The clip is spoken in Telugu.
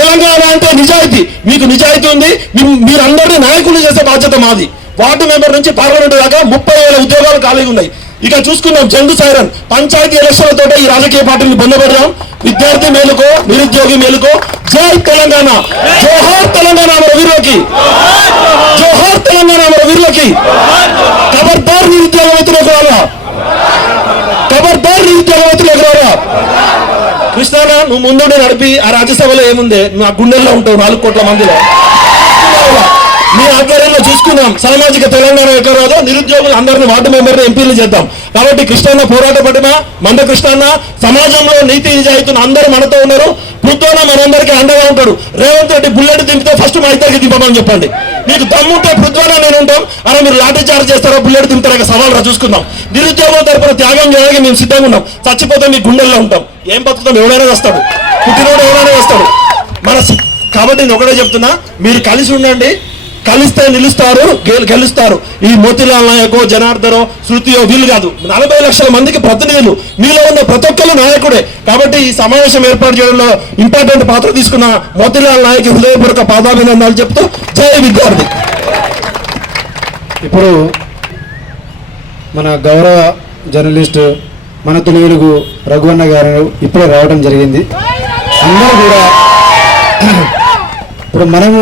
తెలంగాణ అంటే నిజాయితీ. మీకు నిజాయితీ ఉంది మీరందరినీ నాయకులు చేసే బాధ్యత మాది. వార్డు మెంబర్ నుంచి పార్లమెంట్ దాకా ముప్పై వేల ఉద్యోగాలు ఖాళీగా ఉన్నాయి. ఇక చూసుకున్నాం జండు సైరన్. పంచాయతీ ఎలక్షన్లతో ఈ రాజకీయ పార్టీని పొందబెడదాం విద్యార్థి మేలుకో నిరుద్యోగి మేలుకో. జై తెలంగాణ! జోహార్ తెలంగాణ మన వీరులకి! జోహార్ తెలంగాణ మన వీరులకి! ఖబర్దార్ నిరుద్యోగ వ్యతిరేకులారా ఖబర్దార్ నిరుద్యోగ వ్యతిరేకులారా కృష్ణారా నువ్వు ముందుండే నడిపి ఆ రాజ్యసభలో ఏముంది? నువ్వు ఆ గుండెల్లో ఉంటావు నాలుగు కోట్ల మందిలో. మీ ఆధ్వర్యంలో చూసుకున్నాం సామాజిక తెలంగాణ ఎక్కడ రాదో నిరుద్యోగులు అందరిని వార్డు మెంబర్ని ఎంపీలు చేద్దాం. కాబట్టి కృష్ణన్న పోరాట పడిమ మంద కృష్ణన్న సమాజంలో నీతి నిజాయితీని అందరూ మనతో ఉన్నారు. పుత్తోన మనందరికీ అండగా ఉంటాడు. రేవంత్ రెడ్డి బుల్లెట్ దింపితే ఫస్ట్ మా ఇద్దరికి దింపమని చెప్పండి. మీకు దమ్ముంటే పృథ్వాలో నేను ఉంటాం. అలా మీరు లాఠీ చార్జ్ చేస్తారో బుల్లెట్ దింపుతారో ఇక సవాల్ రా చూసుకుందాం. నిరుద్యోగం తరపున త్యాగం చేయడానికి మేము సిద్ధంగా ఉన్నాం. చచ్చిపోతాం మీ గుండెల్లో ఉంటాం. ఏం బతుకుతాం? ఎవడైనా వస్తాడు పుట్టినోడు ఎవడైనా వస్తాడు మన కాబట్టి నేను ఒకటే చెప్తున్నా. మీరు కలిసి ఉండండి. కలిస్తే నిలుస్తారు గెలుస్తారు. ఈ మోతిలాల్ నాయకో జనార్దనో శృతియో వీళ్ళు కాదు. నలభై లక్షల మందికి ప్రతినిధులు. మీలో ఉన్న ప్రతి ఒక్కరు నాయకుడే. కాబట్టి ఈ సమావేశం ఏర్పాటు చేయడంలో ఇంపార్టెంట్ పాత్ర తీసుకున్న మోతిలాల్ నాయక్ హృదయపూర్వక పాదాభినందనాలు చెప్తూ జయ విద్యార్థి. ఇప్పుడు మన గౌరవ జర్నలిస్ట్ మన తొలి వెలుగు రఘువన్న గారు ఇప్పుడే రావడం జరిగింది. అందరూ కూడా ఇప్పుడు మనము